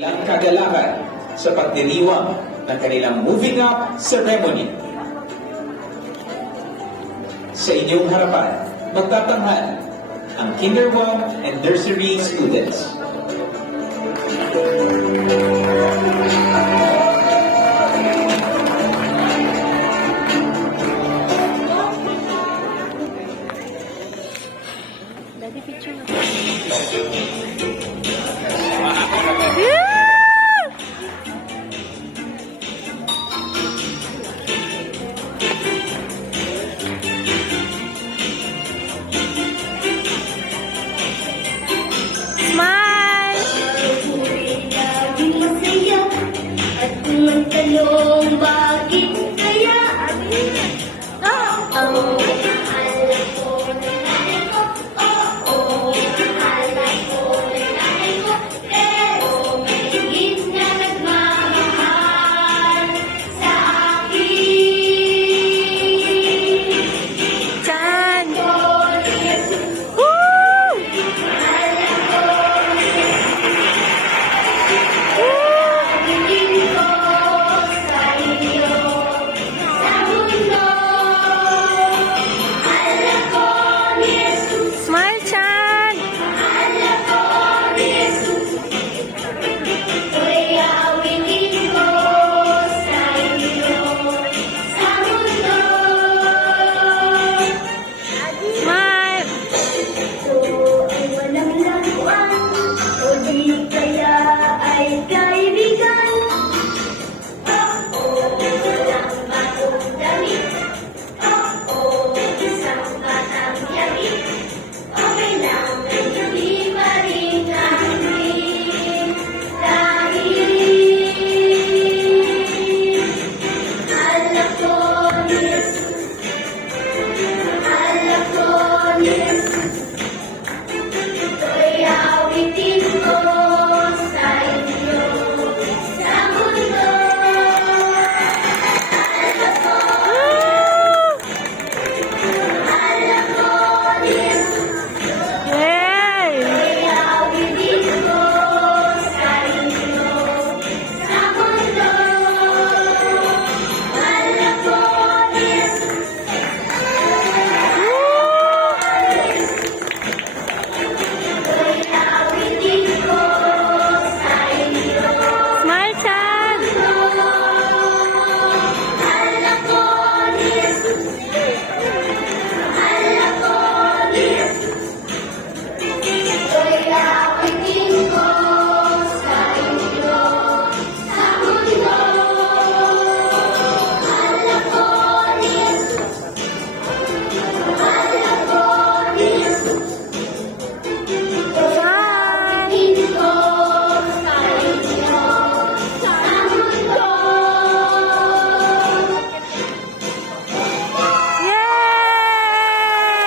Ilang kagalakan sa pagdiriwang ng kanilang moving up ceremony. Sa inyong harapan, magtatanghal ang Kinder 1 and Nursery students. Daddy, picture mo. Smile! At kung magtanong bakit kaya ang mahal ko ng nanay ko, oo, mahal ko ng nanay ko, pero may higit na nagmamahal sa akin. Chan! Mahal Woo! Pagiging ko sa iyo, sa mundo, mahal ako ni Jesus, Smile, Chan! mahal ako ni Jesus. Ako'y awitin ko sa iyo, sa mundo. Smile! Ito ay walang laruan, o di kaya ay kaibigan. Oo, walang bagong damit. Oo, isang batang yamit. Okay lang, ay hindi pa rin amin. Dahil mahal ako ni Jesus. Mahal ako ni Jesus. Ito'y awitin ko sa inyo, sa mundo. Mahal ako ni Jesus. Yay! Ito'y awitin ko sa inyo, sa mundo. Mahal ako ni Jesus. Ito'y awitin ko sa inyo. Smile, Chan! Mahal ako ni Jesus. Mahal ako ni Jesus. Ito'y awitin ko sa inyo, sa mundo. Mahal ako ni Jesus. Mahal ako ni Jesus. Ito'y awitin ko sa inyo, sa mundo.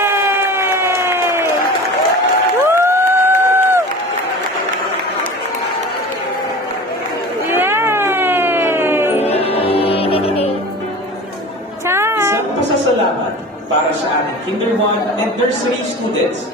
Yay! Woo! Yay! Chan! Isang pasasalamat para sa ating Kinder 1 and Nursery students